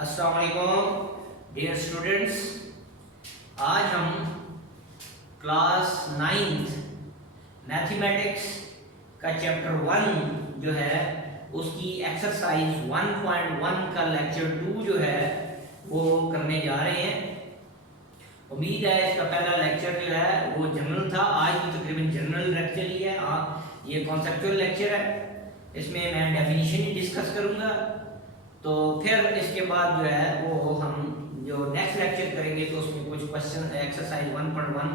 अस्सलाम वालेकुम dear students. आज हम क्लास 9th मैथमेटिक्स का चैप्टर 1 जो है उसकी एक्सरसाइज 1.1 का लेक्चर 2 जो है वो करने जा रहे हैं। उम्मीद है इसका पहला लेक्चर जो है वो जनरल था, आज भी तकरीबन जनरल लेक्चर ही है। ये कॉन्सेप्चुअल लेक्चर है, इसमें मैं डेफिनेशन ही डिस्कस करूँगा। तो फिर इसके बाद जो है वो हम जो नेक्स्ट लेक्चर करेंगे तो उसमें कुछ क्वेश्चन एक्सरसाइज 1.1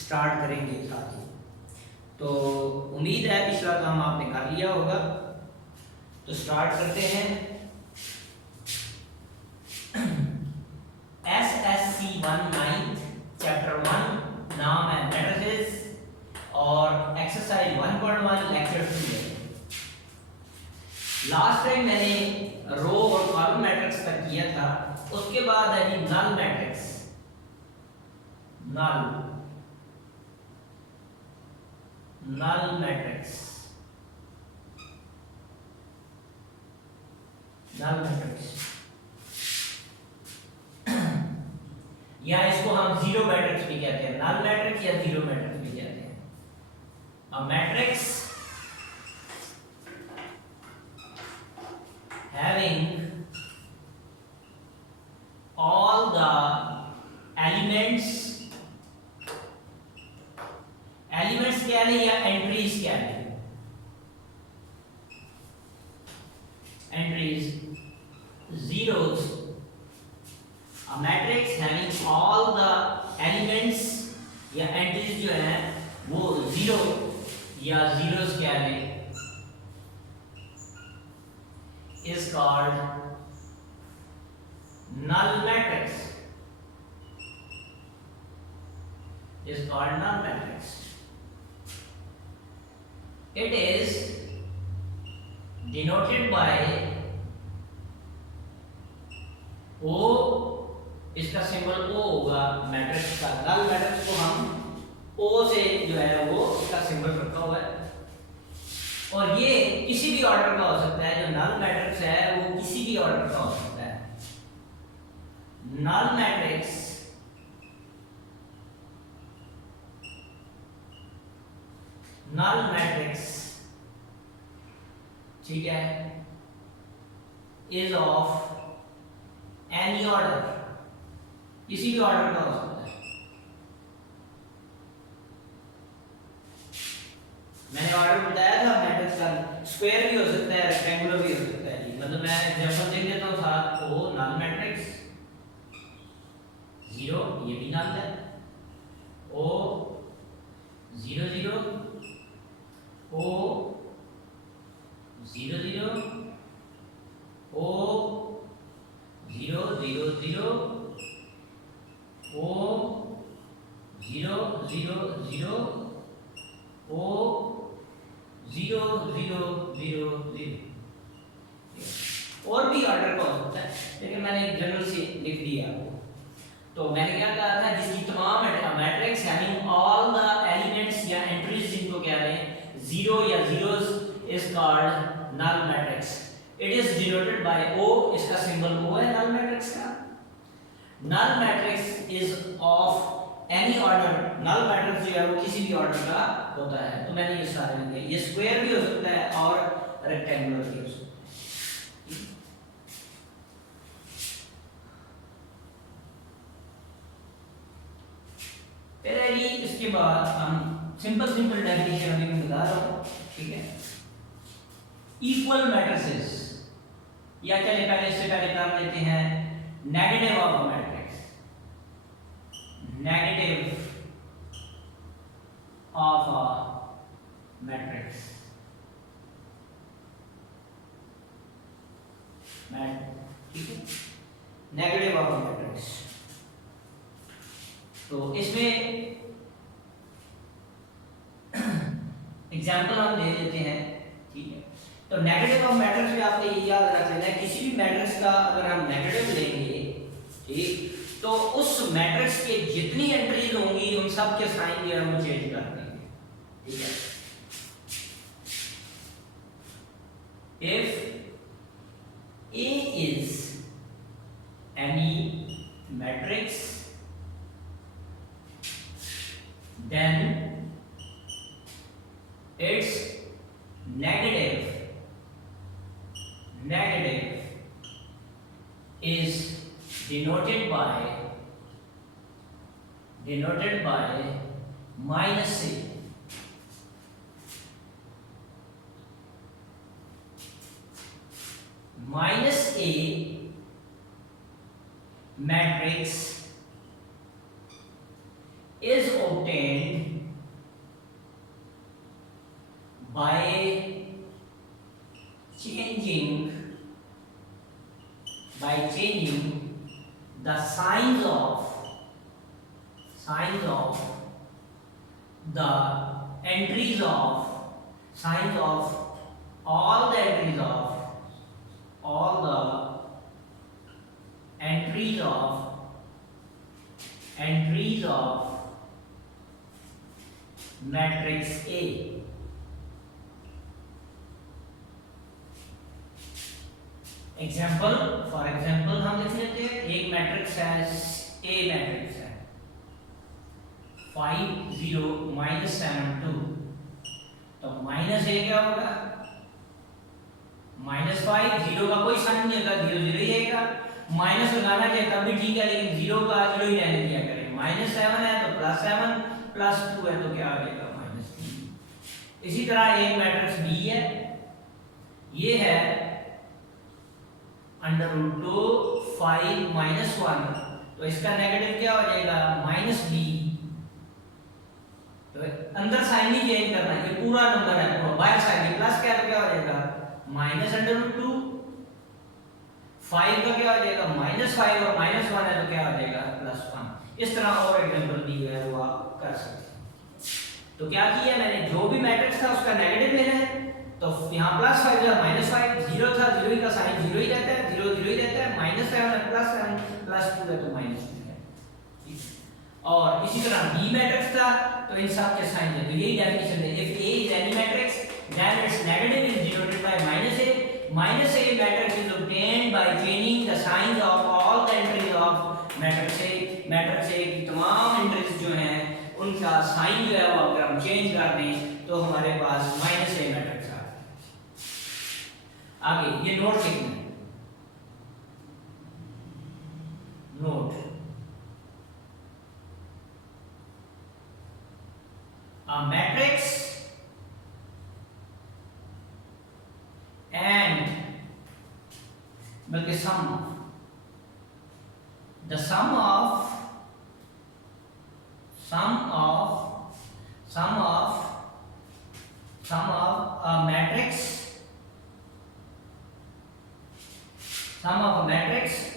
स्टार्ट करेंगे साथ ही। तो उम्मीद है पिछला काम आपने कर लिया होगा, तो स्टार्ट करते हैं। SSC 19 चैप्टर 1 नाम है मैट्रिसेस और एक्सरसाइज 1.1 लेक्चर 2 है। लास्ट टाइम मैंने रो और कॉलम मैट्रिक्स तक किया था, उसके बाद है जी नल मैट्रिक्स। नल मैट्रिक्स या इसको हम जीरो मैट्रिक्स भी कहते हैं, नल मैट्रिक्स या जीरो मैट्रिक्स भी कहते हैं। A matrix having all the elements क्या है या एंट्रीज क्या है? Entries zeros, a matrix having all the elements या एंट्रीज जो है वो जीरो या zeros क्या है is called null matrix. It is denoted by O, इसका सिंबल O होगा मैट्रिक्स का। नल मैट्रिक्स को हम O से जो है वो इसका सिंबल रखा हुआ है और ये किसी भी ऑर्डर का हो सकता है। जो नल मैट्रिक्स है वो किसी भी ऑर्डर का हो सकता है। नल मैट्रिक्स ठीक है इज ऑफ एनी ऑर्डर, किसी भी ऑर्डर का हो सकता है। मैंने ऑर्डर बताया था मैट्रिक्स का, स्क्वायर भी हो सकता है, रेक्टेंगुलर भी हो सकता है जी। मतलब मैं एग्जांपल देख लेता हूं साथ। ओ नल मैट्रिक्स जीरो, ये भी नल है। ओ 0 0, ओ 0 0, ओ 0 0 0, ओ 0 0 0, ओ 0 0 0 0। और भी ऑर्डर का हो सकता है, लेकिन मैंने जनरल से लिख दिया आपको। तो मैंने क्या कहा था, जिसकी तमाम matrix having all the elements या एंट्रीज जिनको कह रहे हैं जीरो या zeros is called null matrix. It is denoted by O, इसका सिंबल O है नल मैट्रिक्स का। Null matrix is of any order, null matrix जो है वो किसी भी ऑर्डर का होता है। तो मैंने ये सारे लिखे, ये स्क्वायर भी हो सकता है और रेक्टेंगुलर भी हो सकता है। इसके बाद हम सिंपल डेफिनेशन अभी मैं बता रहा हूं, ठीक है। इक्वल मैट्रिसेस, या चलिए पहले इससे पहले कर लेते हैं negative of a matrix. Negative of a matrix, ठीक है, नेगेटिव ऑफ अ मैट्रिक्स। तो इसमें एग्जाम्पल हम दे देते हैं, ठीक है। तो नेगेटिव ऑफ मैट्रिक्स में आपने ये याद रख लेना है, किसी भी मैट्रिक्स का अगर हम नेगेटिव लेंगे, ठीक, तो उस मैट्रिक्स के जितनी एंट्रीज होंगी उन सब के साइन जो है हम चेंज कर देंगे, ठीक है। if A is its negative is denoted by minus a. Minus a matrix is obtained by changing the signs of the entries of all the entries of matrix A. For example हम लिख लेते हैं, एक matrix है ए matrix है 5 0 -7 2, तो minus ए क्या होगा -5, 0 का कोई साइन नहीं होगा, 0 0 ही रहेगा, माइनस लगाना चाहिए तब भी ठीक है, लेकिन 0 का 0 ही रहने दिया करें। -7 है तो +7 +2 है तो क्या आ जाएगा -3। इसी तरह एक मैट्रिक्स बी है, ये है √2 5 -1, तो इसका नेगेटिव क्या हो जाएगा -b, तो अंदर साइन नहीं चेंज करना, ये पूरा नंबर है, पूरा बाहर साइन प्लस क्या तो क्या हो जाएगा -√2, 5 का क्या हो जाएगा -5 और -1 है तो क्या हो जाएगा +1। इस तरह और एग्जांपल दी हुई है वो आप कर सकते हैं। तो क्या किया मैंने, जो भी मैट्रिक्स था उसका नेगेटिव लेना है, तो यहाँ +5 या -5, 0 था 0 ही का साइन 0 ही रहता है, 0 0 ही रहता है, -7 है +7 +2 है तो -2 है। और इसी तरह बी मैट्रिक्स था तो इन सब के साइन है, तो यही डेफिनेशन है, if A is any matrix then its negative is denoted by -a matrix is obtained by changing the signs of all the entries of matrix A की तमाम एंट्रीज जो हैं उनका साइन जो है वो अगर हम चेंज कर दें तो हमारे पास -a मैट्रिक्स आ जाए। आगे ये नोट लिखना है, नोट a matrix and बल्कि sum of a matrix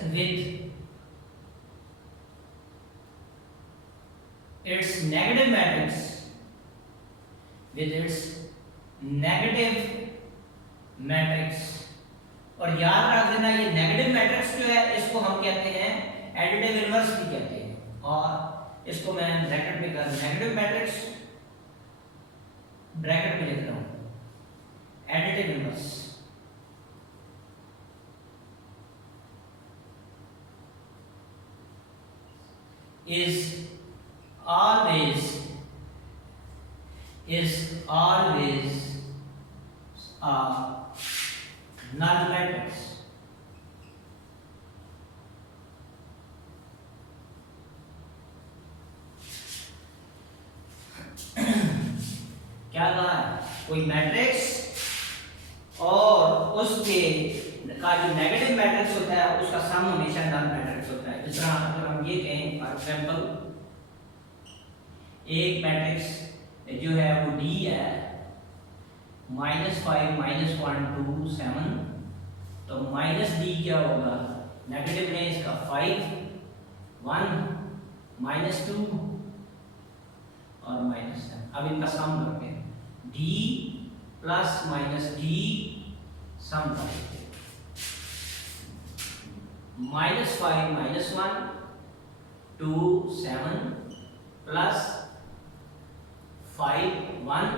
with its negative matrix, और याद रख देना ये नेगेटिव मैट्रिक्स जो है इसको हम कहते हैं एडिटिव इनवर्स भी कहते हैं, और इसको मैं ब्रैकेट में कर नेगेटिव मैट्रिक्स ब्रैकेट में लिख रहा हूं additive inverse is always a null matrix। क्या कहा है, कोई मैट्रिक्स और उसके का जो नेगेटिव मैट्रिक्स होता है उसका सम हमेशा नल मैट्रिक्स होता है। जिस तरह अगर हम ये कहें फॉर एग्जांपल एक मैट्रिक्स जो है वो D है -5 -1 2 7, तो -D क्या होगा, नेगेटिव में इसका 5 1 -2 और -7। अब इनका सम करते हैं, D प्लस -D सम करते हैं, -5 -1 2 7 प्लस 5 1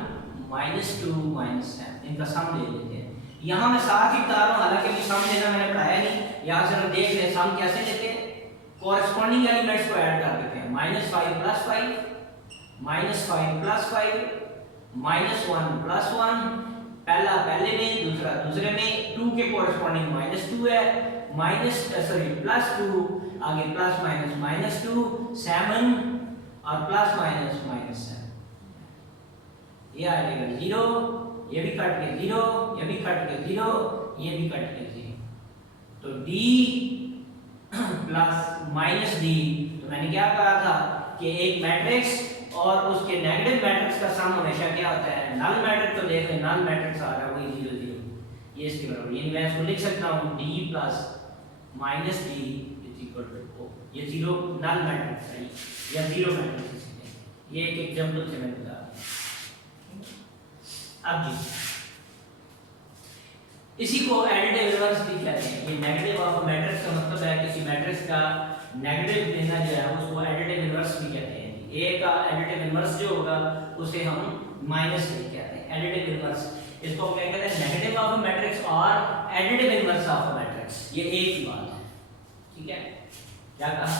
-2 -7, इनका सम ले लेते हैं। यहाँ मैं साथ ही बता रहा हूँ, हालांकि अभी सम लेना मैंने पढ़ाया नहीं, यहाँ से हम देख लें सम कैसे लेते हैं। कोरेस्पॉन्डिंग एलिमेंट्स को ऐड कर देते हैं, -5 + 5 -5 + 5 -1 +1, पहला पहले में, दूसरा दूसरे में, 2 के कोरस्पॉन्डिंग -2 है, +2, आगे प्लस माइनस -2, 7 और प्लस माइनस -7, ये आ जाएगा 0, ये भी कट के 0, ये भी कट के 0, ये भी कट के 0, तो d प्लस माइनस डी। तो मैंने क्या कहा था कि एक मैट्रिक्स और उसके नेगेटिव मैट्रिक्स का सम हमेशा क्या होता है, नल मैट्रिक्स। तो देख लें नल मैट्रिक्स आ रहा है वही 0 0, ये इसके बराबर, ये मैं इसको लिख सकता हूँ d plus minus D is equal to, ये 0 नल मैट्रिक्स है या 0 मैट्रिक्स है, ये एक एग्जांपल से मैं बता रहा हूं। अब जी इसी को एडिटिव इनवर्स भी कहते हैं। ये नेगेटिव ऑफ मैट्रिक्स का मतलब है किसी मैट्रिक्स का नेगेटिव लेना जो है उसको एडिटिव इनवर्स भी कहते हैं। ए का एडिटिव इनवर्स जो होगा उसे हम माइनस ए कहते हैं, एडिटिव इनवर्स। इसको हम क्या कहते हैं, नेगेटिव ऑफ मैट्रिक्स और एडिटिव इनवर्स ऑफ मैट्रिक्स, ये एक ही बात है। ठीक है, क्या कहा,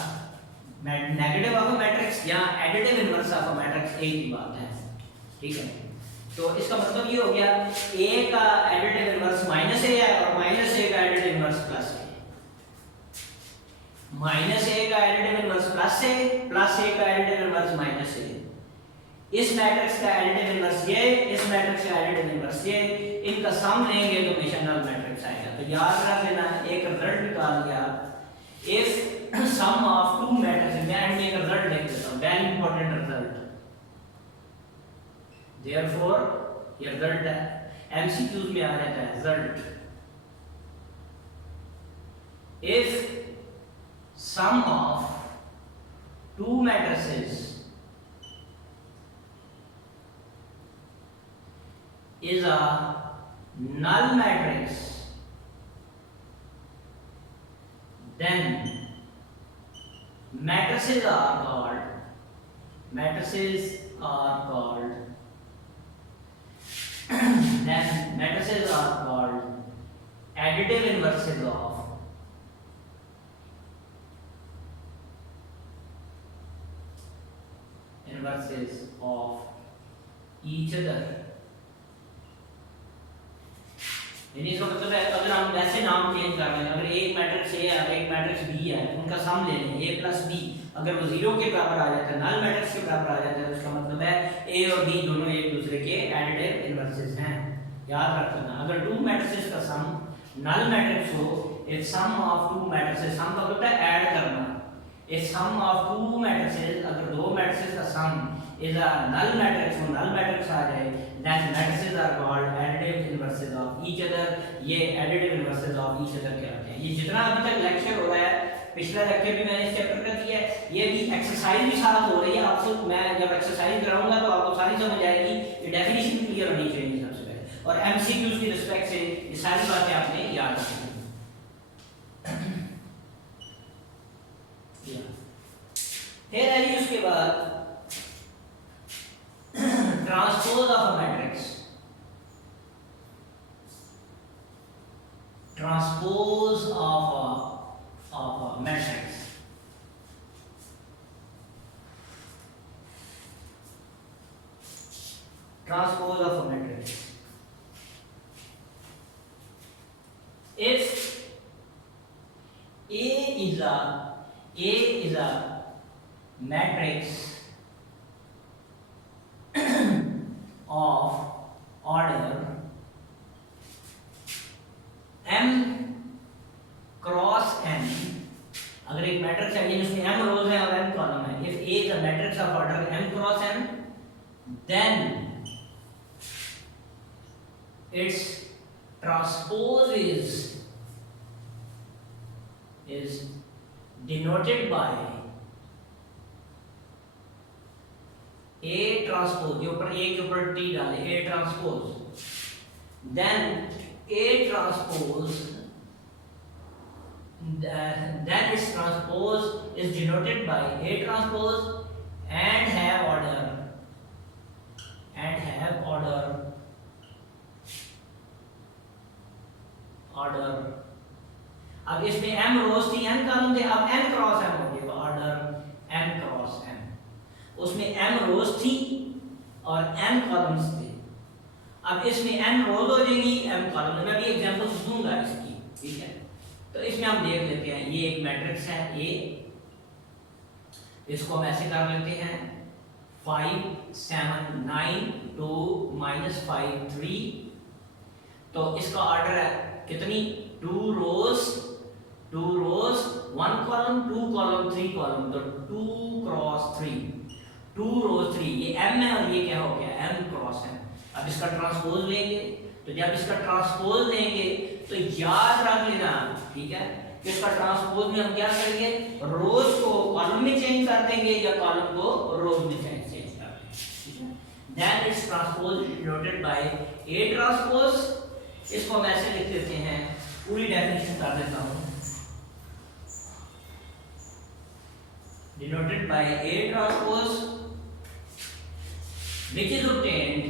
नेगेटिव ऑफ मैट्रिक्स या एडिटिव इनवर्स ऑफ मैट्रिक्स एक ही बात है। ठीक है, तो इसका मतलब ये हो गया a का एडिटिव इनवर्स माइनस ए है और माइनस ए का एडिटिव इनवर्स प्लस ए, माइनस ए का एडिटिव इनवर्स प्लस ए का एडिटिव इनवर्स माइनस ए। इस मैट्रिक्स का एडिटिव इनवर्स ये, इस मैट्रिक्स का एडिटिव इनवर्स ये, इनका सम लेंगे तो हमेशा नल मैट्रिक्स आएगा। तो याद रख लेना, एक रिजल्ट निकाल लिया, if sum of two matrix, मैं एक रिजल्ट लिख देता हूं, वेरी इंपॉर्टेंट रिजल्ट। Therefore, ये रिजल्ट है, MCQs में आ जाता है result. If sum of two matrices is a null matrix, then matrices are called then matrices are called additive inverses of each other। यानी इसका मतलब है अगर हम वैसे नाम चेंज कर लें, अगर एक मैट्रिक्स ए है और एक मैट्रिक्स बी है, उनका सम ले लें a प्लस बी, अगर वो 0 के बराबर आ जाता है, नल मैट्रिक्स के बराबर आ जाता है, तो उसका मतलब है a और b दोनों एक दूसरे के एडिटिव इनवर्सेस हैं। याद रखना, अगर टू मैट्रिसेस का सम नल मैट्रिक्स हो, if sum of two matrices, sum का मतलब है ऐड करना, if sum of two matrices, अगर दो मैट्रिसेस का सम इज अ नल मैट्रिक्स, वो नल मैट्रिक्स आ जाए, then matrices are called additive inverses of each other। ये additive inverses of each other कहलाते हैं। ये जितना अभी तक लेक्चर हो रहा है, पिछला लेक्चर भी मैंने इस चैप्टर का किया है, ये भी एक्सरसाइज भी साथ हो रही है आपसे। मैं जब एक्सरसाइज कराऊंगा तो आपको सारी समझ आएगी, ये डेफिनेशन क्लियर होनी चाहिए सबसे पहले, और एमसीक्यूज की रिस्पेक्ट से ये सारी बातें आपने याद रखनी। फिर है जी उसके बाद transpose of a matrix. Transpose of a matrix, transpose of a matrix. If A is a matrix of order m cross n, अगर एक मैट्रिक्स है जिसमें m रोज है और n कॉलम है, if A is a matrix of order m cross n, then its transpose is denoted by A transpose, जो ऊपर A के ऊपर T डाले, A transpose, then A transpose, then its transpose is denoted by A transpose and have order, अब इसमें m रोज थी, n column थे, अब n क्रॉस m हो गया, ऑर्डर m क्रॉस m। उसमें m रोज थी और n कॉलम्स थे, अब इसमें n रोज हो जाएंगी, m कॉलम। मैं भी एग्जांपल दूंगा इसकी, ठीक है। तो इसमें हम देख लेते हैं, ये एक मैट्रिक्स है A, इसको हम ऐसे कर लेते हैं 5 7 9 2 -5 3। तो इसका ऑर्डर है कितनी, 2 रोज 1 कॉलम 2 कॉलम 3 कॉलम, तो 2 क्रॉस 3, 2 रोज 3, ये m है और ये क्या हो गया m क्रॉस m। अब इसका ट्रांसपोज लेंगे, तो जब इसका ट्रांसपोज लेंगे तो याद रख लेना, ठीक है, कि इसका ट्रांसपोज में हम क्या करेंगे, रोज को कॉलम में चेंज कर देंगे या कॉलम को रोज में चेंज कर देंगे, ठीक है। Then its transpose denoted by A transpose. इसको हम ऐसे लिख देते हैं, पूरी डेफिनेशन कर देता हूं, denoted by A transpose which is obtained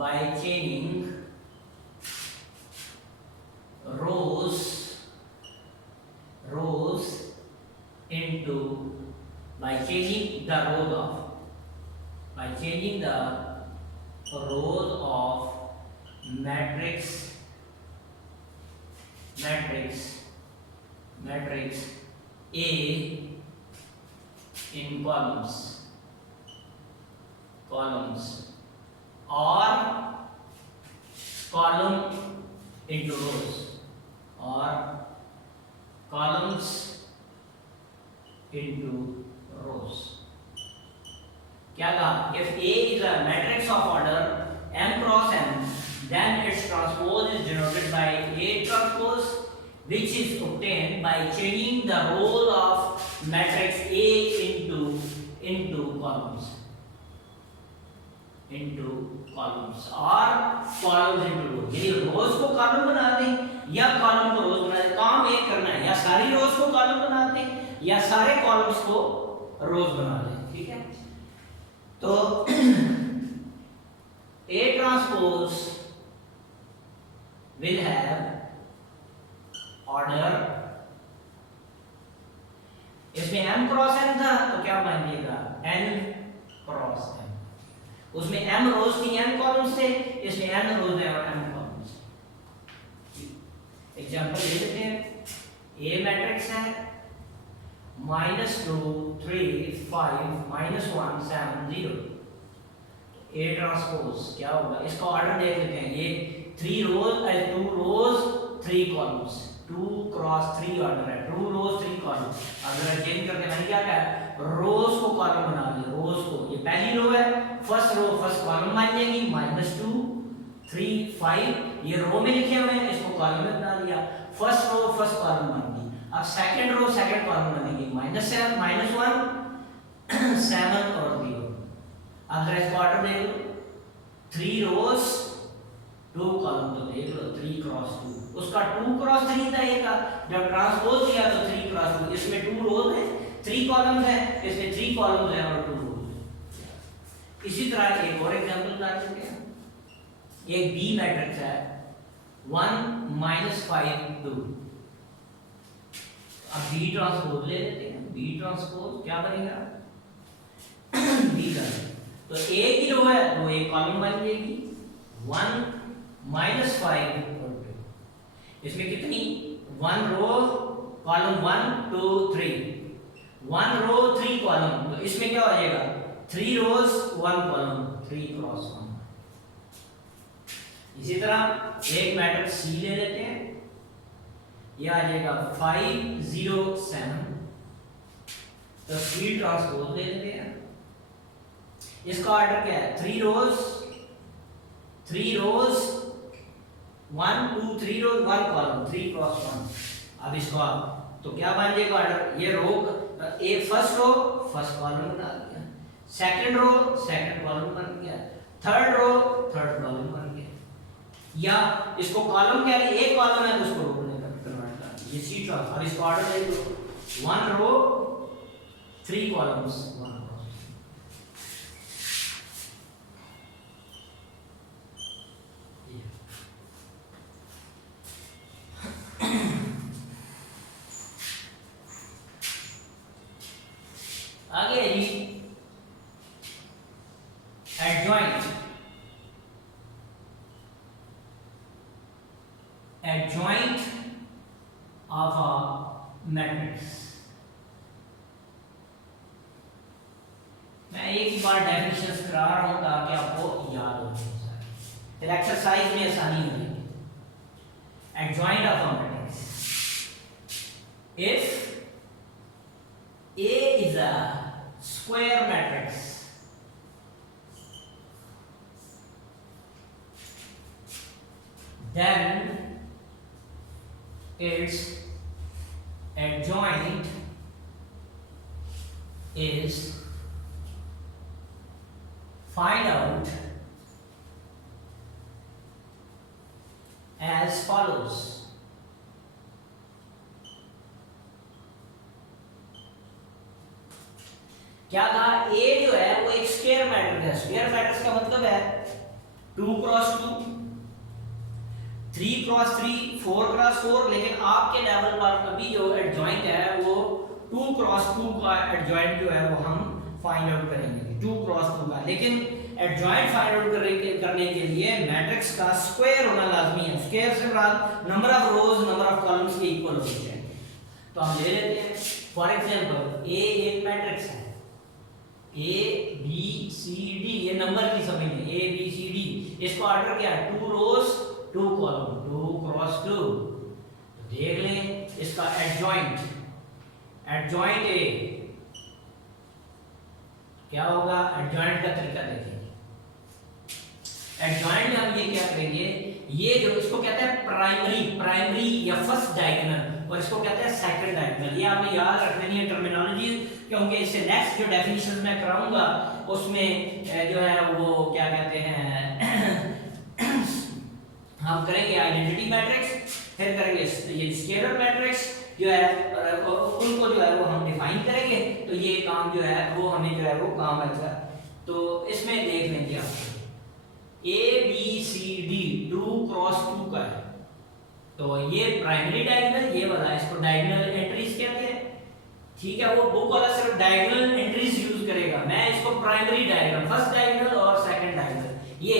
by changing rows into by changing the rows of matrix A in columns or column into rows or columns into rows। क्या कहा, if A is a matrix of order m cross m, then its transpose is denoted by A transpose, which is obtained by changing the role of matrix A into columns or columns into rows। यदि रोज को column बना दें या column को रोज बना दें, काम एक करना है, या सारी रोज को कॉलम बना दें या सारे कॉलम्स को रोज बना दें, ठीक है। तो A transpose will have order, इसमें m क्रॉस n था तो क्या बनेगा n क्रॉस n, उसमें m रोज थी n कॉलम्स थे, इसमें n रोज है और m कॉलम्स। एग्जांपल ले लेते हैं, A मैट्रिक्स है -2 3 5 -1 7 0। A ट्रांसपोज क्या होगा, इसका ऑर्डर देख लेते हैं, ये 2 रोज 3 कॉलम्स, 2 क्रॉस 3 ऑर्डर है, 2 रोज 3 कॉलम। अगर चेंज करके मैंने क्या कहा, रोज को कॉलम बना दिया, रोज को, ये पहली रो है, फर्स्ट रो फर्स्ट कॉलम मान जाएगी, -2 3 5, ये रो में लिखे हुए हैं, इसको कॉलम में बना दिया, फर्स्ट रो फर्स्ट कॉलम बन गई। अब सेकंड रो सेकंड कॉलम बनेगी, -7 -1 7 और 0। अगर इसको ऑर्डर दे लो, 3 रोज 2 कॉलम, तो देख लो 3 क्रॉस 2, उसका 2 क्रॉस 3 था, ये का जब ट्रांसपोज किया तो 3 क्रॉस 2, इसमें 2 रोज है 3 कॉलम्स है, इसमें 3 कॉलम्स है और 2 रोज है। इसी तरह एक और एग्जांपल बता सकते हैं, एक बी मैट्रिक्स है 1 -5 2। अब बी ट्रांसपोज ले लेते हैं, बी ट्रांसपोज क्या बनेगा बी का, तो ए की रो है तो एक कॉलम बन जाएगी 1 -5 और 2। इसमें कितनी 1 रो कॉलम 1 2 3, 1 रो 3 कॉलम, तो इसमें क्या हो जाएगा 3 रोज 1 कॉलम, 3 क्रॉस 1। इसी तरह एक मैट्रिक्स सी ले लेते हैं, यह आ जाएगा 5 0 7, तो सी ट्रांसपोज ले लेते हैं, इसका ऑर्डर क्या है 3 रोज 1 2 3 रोज 1 कॉलम, 3 क्रॉस 1। अब इसको तो क्या बन जाएगा ऑर्डर, ये रो ए फर्स्ट रो फर्स्ट कॉलम बना दिया, सेकंड रो सेकंड कॉलम बन गया, थर्ड रो थर्ड कॉलम बन गया, या इसको कॉलम कह रहे एक कॉलम है तो उसको रो में कन्वर्ट कर, ये सी ट्रांस। अब इसको ऑर्डर दे दो 1 रो 3 columns 1 cross. Of a matrix. मैं एक बार डेफिनेशंस करा रहा हूं ताकि आपको याद हो जाए, फिर एक्सरसाइज में आसानी हो जाएगी। Adjoint of a matrix, if A is a square matrix, then its adjoint is, find out as follows. क्या कहा, A जो है वो एक स्क्वायर मैट्रिक्स है। स्क्वायर मैट्रिक्स का मतलब है 2 क्रॉस 2, 3 क्रॉस 3, 4 क्रॉस 4, लेकिन आपके लेवल पर अभी जो एडजॉइंट है वो 2 क्रॉस 2 का एडजॉइंट जो है वो हम फाइंड आउट करेंगे, 2 क्रॉस 2 का। लेकिन एडजॉइंट फाइंड आउट करने के लिए मैट्रिक्स का स्क्वायर होना लाजमी है। स्क्वायर से मुराद number of rows number of columns के इक्वल होने चाहिए। तो हम ले लेते हैं फॉर एग्जांपल A एक मैट्रिक्स है, A B C D, ये नंबर की समझ A B C D, इसका ऑर्डर क्या है, 2 रोज 2 कॉलम, 2 क्रॉस 2। तो देख लें इसका एडजॉइंट, एडजॉइंट A क्या होगा, एडजॉइंट का तरीका देखेंगे। एडजॉइंट में हम ये क्या करेंगे, ये जो इसको कहते हैं प्राइमरी या फर्स्ट डायगोनल, और इसको कहते हैं सेकंड डायगोनल। ये आपने याद रखनी है टर्मिनोलॉजी, क्योंकि इससे नेक्स्ट जो डेफिनेशन मैं कराऊंगा उसमें जो है वो क्या कहते हैं हम करेंगे आइडेंटिटी मैट्रिक्स, फिर करेंगे ये स्केलर मैट्रिक्स जो है उनको जो है वो हम डिफाइन करेंगे। तो ये काम जो है वो हमें जो है वो काम अच्छा। तो इसमें देख लेंगे आप A B C D 2 cross 2 का है, तो ये प्राइमरी डायगोनल, ये वाला इसको डायगोनल एंट्रीज कहते हैं। ठीक है, वो बुक वाला सिर्फ डायगोनल एंट्रीज यूज करेगा, मैं इसको प्राइमरी डायगोनल, फर्स्ट डायगोनल और सेकंड डायगोनल ये।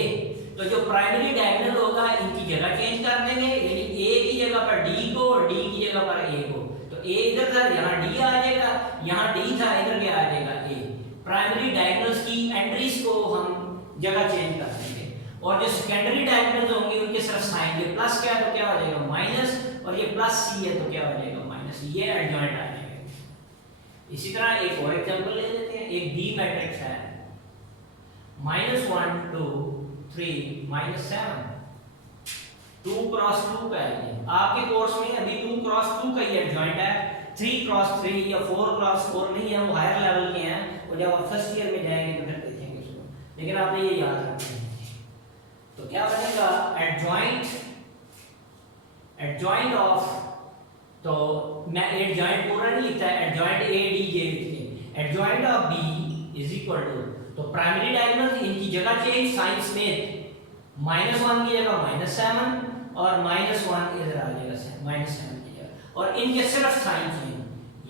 तो जो प्राइमरी डायगोनल होगा इनकी जगह चेंज कर देंगे, यानी A की जगह पर D को और D की जगह पर A को। तो A इधर था, यहाँ D आ जाएगा, यहाँ D था, इधर क्या आ जाएगा A। प्राइमरी डायगोनल्स की एंट्रीज को हम जगह चेंज कर देंगे, और जो सेकेंडरी डायगोनल्स होंगे उनके सिर्फ साइन, ये प्लस क्या है तो क्या हो जाएगा माइनस, और ये प्लस C है तो क्या हो जाएगा माइनस, ये एडजॉइंट आ जाएगा। इसी तरह एक और एग्जांपल ले लेते हैं, एक B मैट्रिक्स है -1 2 3 -7, 2 क्रॉस 2 का है। आपके कोर्स में अभी 2 क्रॉस 2 का ही एडजॉइंट है, 3 क्रॉस 3 या 4 क्रॉस 4 नहीं है, वो हायर लेवल के हैं, और जब आप फर्स्ट ईयर में जाएंगे तो फिर देखेंगे उसको, लेकिन आपने ये याद रखना है। तो क्या बनेगा, एडजॉइंट ऑफ, तो मैं एडजॉइंट पूरा नहीं लिखता है, एडजॉइंट A D J लिखते हैं। Adjoint of B is equal to, तो प्राइमरी डायगोनल इनकी जगह चेंज साइन समेत, -1 की जगह -7 और -1 इधर आ जाएगा -7 की जगह, और इनके सिर्फ साइन चेंज,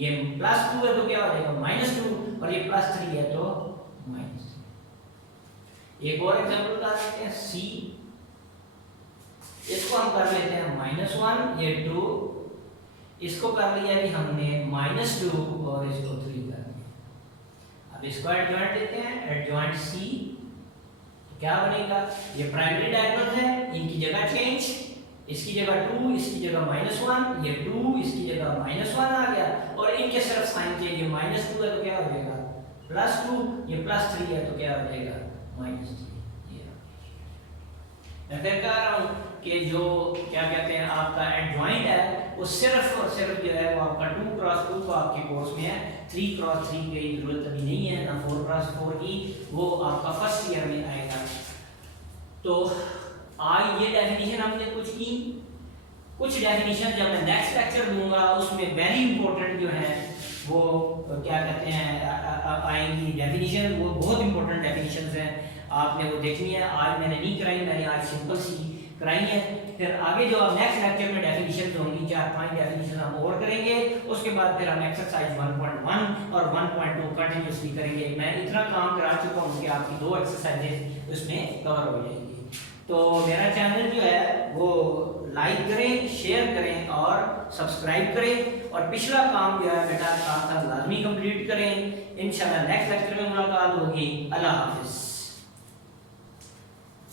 ये +2 है तो क्या हो जाएगा -2, और ये +3 है तो -3। एक और एग्जांपल बता देते हैं C, इसको हम कर लेते हैं -1, ये 2, इसको कर लिया कि हमने -2 और इसको 3 कर दिया। अब इसको एडजॉइंट देते हैं, एडजॉइंट C, तो क्या बनेगा, ये प्राइमरी डायगोनल है, इनकी जगह चेंज, इसकी जगह 2, इसकी जगह -1, ये 2 इसकी जगह -1 आ गया, और इनके सिर्फ साइन चेंज, ये -2 है तो क्या हो जाएगा +2, ये +3 है तो क्या हो जाएगा -3। मैं फिर कह रहा हूँ कि जो क्या कहते हैं आपका एडजॉइंट है वो सिर्फ और सिर्फ जो है वो आपका 2 क्रॉस 2 को आपके कोर्स में है, 3 क्रॉस 3 की जरूरत अभी नहीं है, ना 4 क्रॉस 4 की, वो आपका फर्स्ट ईयर में आएगा। तो आज ये डेफिनेशन हमने कुछ डेफिनेशन जब मैं नेक्स्ट लेक्चर दूंगा उसमें वेरी इंपॉर्टेंट जो है वो क्या कहते हैं आएंगी डेफिनेशन, वो बहुत इंपॉर्टेंट डेफिनेशंस हैं, आपने वो देखनी है। आज मैंने नहीं कराई, मैंने आज सिंपल सी कराई है। फिर आगे जो नेक्स्ट लेक्चर में डेफिनेशंस होंगी, 4-5 डेफिनेशन हम और करेंगे, उसके बाद फिर हम एक्सरसाइज 1.1 और 1.2 कंटिन्यूसली करेंगे। मैं इतना काम करा चुका हूँ कि आपकी 2 एक्सरसाइजेज उसमें कवर हो जाएंगी। तो मेरा चैनल जो है वो लाइक करें, शेयर करें और सब्सक्राइब करें, और पिछला काम जो है बेटा साथ साथ लाजमी कंप्लीट करें। इंशाल्लाह नेक्स्ट लेक्चर में मुलाकात होगी। अल्लाह हाफिज़।